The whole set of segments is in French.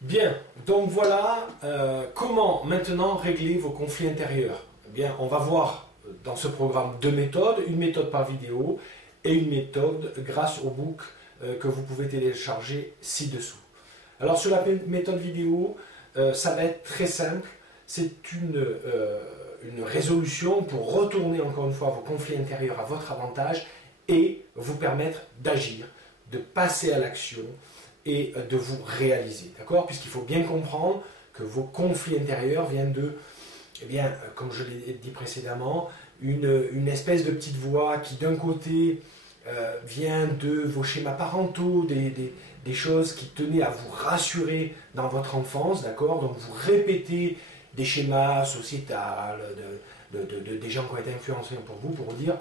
Bien, donc voilà comment maintenant régler vos conflits intérieurs. Eh bien, on va voir dans ce programme deux méthodes, une méthode par vidéo et une méthode grâce au book que vous pouvez télécharger ci-dessous. Alors sur la méthode vidéo, ça va être très simple, c'est une résolution pour retourner encore une fois vos conflits intérieurs à votre avantage et vous permettre d'agir, de passer à l'action et de vous réaliser, d'accord? Puisqu'il faut bien comprendre que vos conflits intérieurs viennent de, eh bien, comme je l'ai dit précédemment, une espèce de petite voix qui d'un côté vient de vos schémas parentaux, des choses qui tenaient à vous rassurer dans votre enfance, d'accord? Donc vous répétez des schémas sociétals, des gens qui ont été influencés pour vous, pour vous dire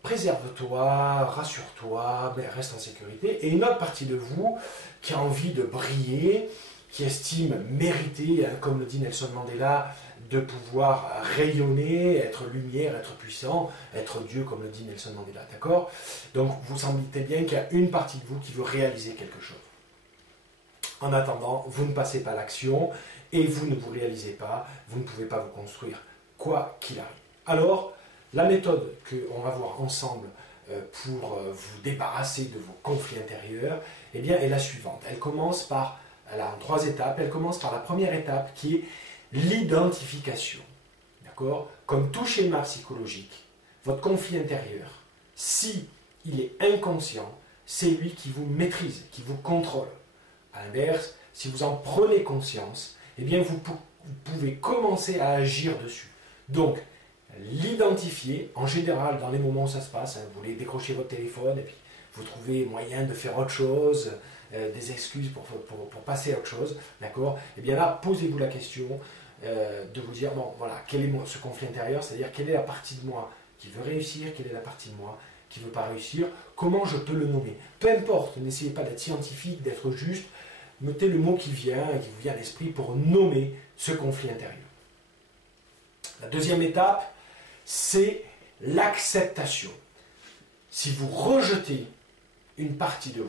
préserve-toi, rassure-toi, reste en sécurité. Et une autre partie de vous qui a envie de briller, qui estime mériter, comme le dit Nelson Mandela, de pouvoir rayonner, être lumière, être puissant, être Dieu, comme le dit Nelson Mandela, d'accord? Donc vous sentez bien qu'il y a une partie de vous qui veut réaliser quelque chose. En attendant, vous ne passez pas à l'action et vous ne vous réalisez pas, vous ne pouvez pas vous construire, quoi qu'il arrive. Alors, la méthode qu'on va voir ensemble pour vous débarrasser de vos conflits intérieurs, eh bien, est la suivante. Elle commence par, elle a en 3 étapes, elle commence par la première étape qui est l'identification. D'accord? Comme tout schéma psychologique, votre conflit intérieur, si il est inconscient, c'est lui qui vous maîtrise, qui vous contrôle. À l'inverse, si vous en prenez conscience, eh bien, vous pouvez commencer à agir dessus. Donc, l'identifier, en général, dans les moments où ça se passe, vous voulez décrocher votre téléphone et puis vous trouvez moyen de faire autre chose, des excuses pour passer à autre chose, d'accord? Et bien là, posez-vous la question de vous dire, bon, voilà, quel est ce conflit intérieur, c'est-à-dire quelle est la partie de moi qui veut réussir, quelle est la partie de moi qui ne veut pas réussir, comment je peux le nommer. Peu importe, n'essayez pas d'être scientifique, d'être juste, notez le mot qui vous vient à l'esprit pour nommer ce conflit intérieur. La deuxième étape, c'est l'acceptation. Si vous rejetez une partie de vous,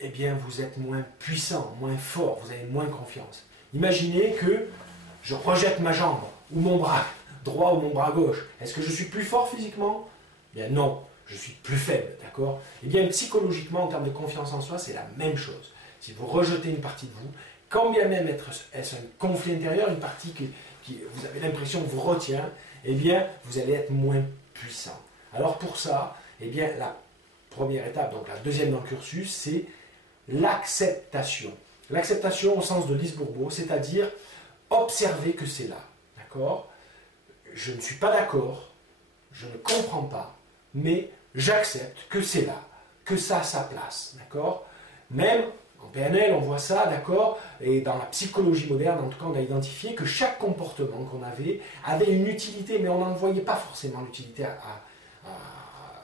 eh bien vous êtes moins puissant, moins fort, vous avez moins confiance. Imaginez que je rejette ma jambe, ou mon bras droit ou mon bras gauche. Est-ce que je suis plus fort physiquement? Eh bien non, je suis plus faible, d'accord? Eh bien psychologiquement, en termes de confiance en soi, c'est la même chose. Si vous rejetez une partie de vous, quand bien même est-ce un conflit intérieur, une partie qui vous avez l'impression vous retient, eh bien, vous allez être moins puissant. Alors pour ça, eh bien, la première étape, donc la deuxième dans le cursus, c'est l'acceptation. L'acceptation au sens de Lise Bourbeau, c'est-à-dire observer que c'est là. D'accord? Je ne suis pas d'accord, je ne comprends pas, mais j'accepte que c'est là, que ça a sa place. D'accord? Même en PNL, on voit ça, d'accord? Et dans la psychologie moderne, en tout cas, on a identifié que chaque comportement qu'on avait une utilité, mais on n'en voyait pas forcément l'utilité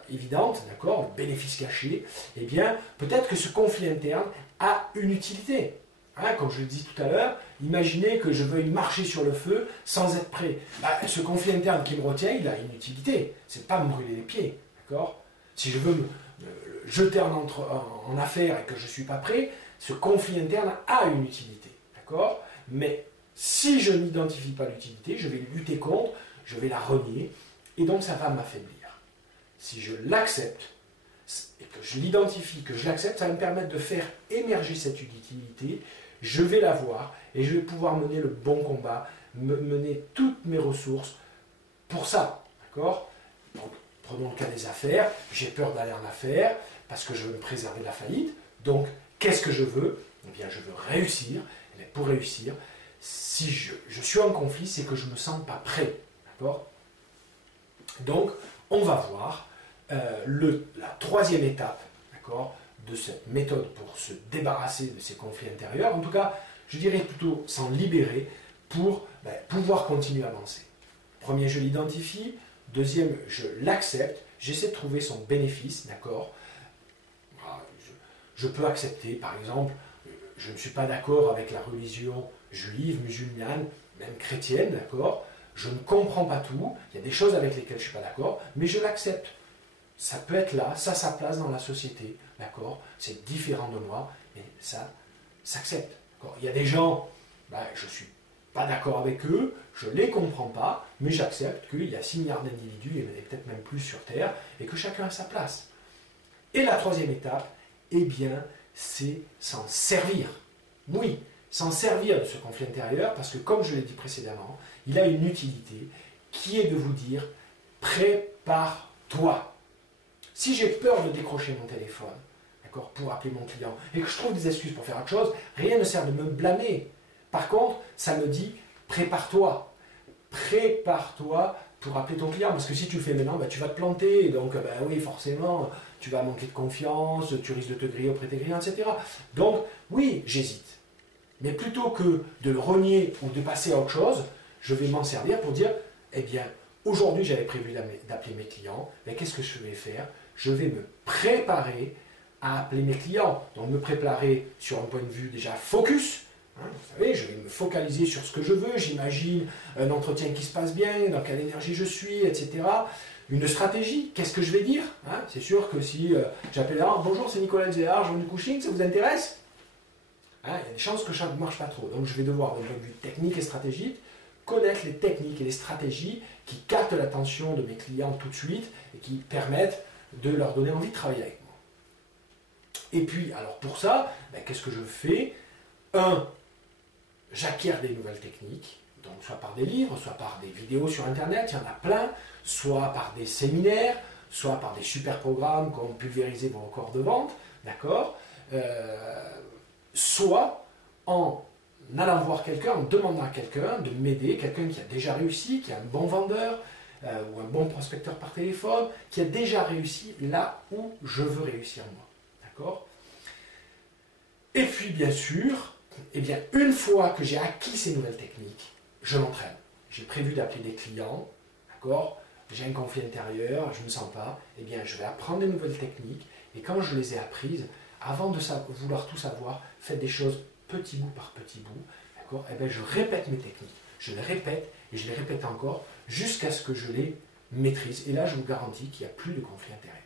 évidente, d'accord? Le bénéfice caché. Eh bien, peut-être que ce conflit interne a une utilité. Hein, comme je le dis tout à l'heure, imaginez que je veuille marcher sur le feu sans être prêt. Ce conflit interne qui me retient, il a une utilité. C'est pas me brûler les pieds, d'accord? Si je veux me jeter en affaire et que je ne suis pas prêt, ce conflit interne a une utilité, d'accord? Mais si je n'identifie pas l'utilité, je vais lutter contre, je vais la renier, et donc ça va m'affaiblir. Si je l'accepte, et que je l'identifie, que je l'accepte, ça va me permettre de faire émerger cette utilité, je vais la voir, et je vais pouvoir mener le bon combat, mener toutes mes ressources pour ça, d'accord? Donc, prenons le cas des affaires, j'ai peur d'aller en affaires, parce que je veux me préserver de la faillite, donc qu'est-ce que je veux? Eh bien, je veux réussir. Et bien, pour réussir, si je suis en conflit, c'est que je ne me sens pas prêt. D'accord? Donc, on va voir la troisième étape, d'accord, de cette méthode pour se débarrasser de ces conflits intérieurs. En tout cas, je dirais plutôt s'en libérer pour pouvoir continuer à avancer. Premier, je l'identifie. Deuxième, je l'accepte. J'essaie de trouver son bénéfice, d'accord? Je peux accepter, par exemple, je ne suis pas d'accord avec la religion juive, musulmane, même chrétienne, d'accord? Je ne comprends pas tout, il y a des choses avec lesquelles je ne suis pas d'accord, mais je l'accepte. Ça peut être là, ça a sa place dans la société, d'accord? C'est différent de moi, et ça, s'acceptent. Il y a des gens, je ne suis pas d'accord avec eux, je ne les comprends pas, mais j'accepte qu'il y a 6 milliards d'individus, et peut-être même plus sur Terre, et que chacun a sa place. Et la troisième étape, eh bien, c'est s'en servir. Oui, s'en servir de ce conflit intérieur, parce que comme je l'ai dit précédemment, il a une utilité qui est de vous dire, prépare-toi. Si j'ai peur de décrocher mon téléphone, d'accord, pour appeler mon client, et que je trouve des excuses pour faire autre chose, rien ne sert de me blâmer. Par contre, ça me dit, prépare-toi. Prépare-toi pour appeler ton client, parce que si tu le fais maintenant, tu vas te planter, donc oui, forcément, tu vas manquer de confiance, tu risques de te griller auprès de tes clients, etc. Donc, oui, j'hésite. Mais plutôt que de le renier ou de passer à autre chose, je vais m'en servir pour dire, eh bien, aujourd'hui j'avais prévu d'appeler mes clients, mais qu'est-ce que je vais faire? Je vais me préparer à appeler mes clients. Donc me préparer sur un point de vue déjà focus. Vous savez, je vais me focaliser sur ce que je veux, j'imagine un entretien qui se passe bien, dans quelle énergie je suis, etc. Une stratégie, qu'est-ce que je vais dire? C'est sûr que si j'appelle là, bonjour, c'est Nicolas Zéard, je viens du coaching, ça vous intéresse? Il y a des chances que ça ne marche pas trop. Donc je vais devoir, d'un point de vue technique et stratégique, connaître les techniques et les stratégies qui captent l'attention de mes clients tout de suite et qui permettent de leur donner envie de travailler avec moi. Et puis, alors pour ça, qu'est-ce que je fais? J'acquiers des nouvelles techniques, donc soit par des livres, soit par des vidéos sur Internet, il y en a plein, soit par des séminaires, soit par des super programmes comme Pulvériser vos records de vente, d'accord, soit en allant voir quelqu'un, en demandant à quelqu'un de m'aider, quelqu'un qui a déjà réussi, qui est un bon vendeur ou un bon prospecteur par téléphone, qui a déjà réussi là où je veux réussir moi, d'accord. Et puis bien sûr, eh bien, une fois que j'ai acquis ces nouvelles techniques, je m'entraîne. J'ai prévu d'appeler des clients, d'accord, j'ai un conflit intérieur, je ne me sens pas, eh bien, je vais apprendre des nouvelles techniques, et quand je les ai apprises, avant de vouloir tout savoir, faites des choses petit bout par petit bout, d'accord, eh bien, je répète mes techniques, je les répète, et je les répète encore, jusqu'à ce que je les maîtrise, et là, je vous garantis qu'il n'y a plus de conflit intérieur.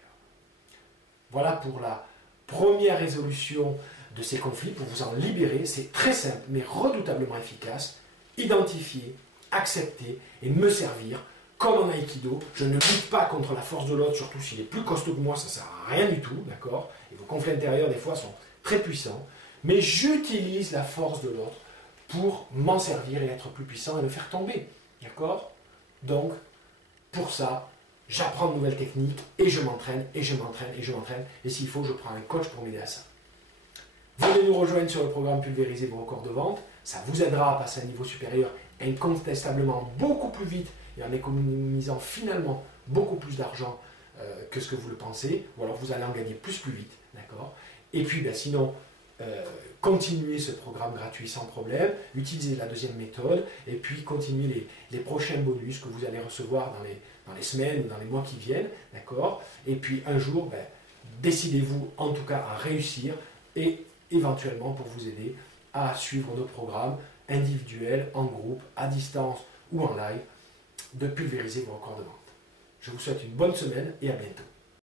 Voilà pour la première résolution de ces conflits, pour vous en libérer. C'est très simple, mais redoutablement efficace. Identifier, accepter et me servir, comme en Aïkido. Je ne lutte pas contre la force de l'autre, surtout s'il est plus costaud que moi, ça ne sert à rien du tout, d'accord. Et vos conflits intérieurs, des fois, sont très puissants. Mais j'utilise la force de l'autre pour m'en servir et être plus puissant et le faire tomber, d'accord. Donc, pour ça, j'apprends de nouvelles techniques et je m'entraîne, et je m'entraîne, et je m'entraîne. Et s'il faut, je prends un coach pour m'aider à ça. Venez nous rejoindre sur le programme Pulvériser vos records de vente. Ça vous aidera à passer à un niveau supérieur incontestablement beaucoup plus vite et en économisant finalement beaucoup plus d'argent que ce que vous le pensez. Ou alors vous allez en gagner plus vite. D'accord. Et puis sinon, continuez ce programme gratuit sans problème. Utilisez la deuxième méthode. Et puis continuez les prochains bonus que vous allez recevoir dans les semaines ou dans les mois qui viennent. D'accord. Et puis un jour, décidez-vous en tout cas à réussir et éventuellement pour vous aider à suivre nos programmes individuels, en groupe, à distance ou en live, de Pulvériser vos records de vente. Je vous souhaite une bonne semaine et à bientôt.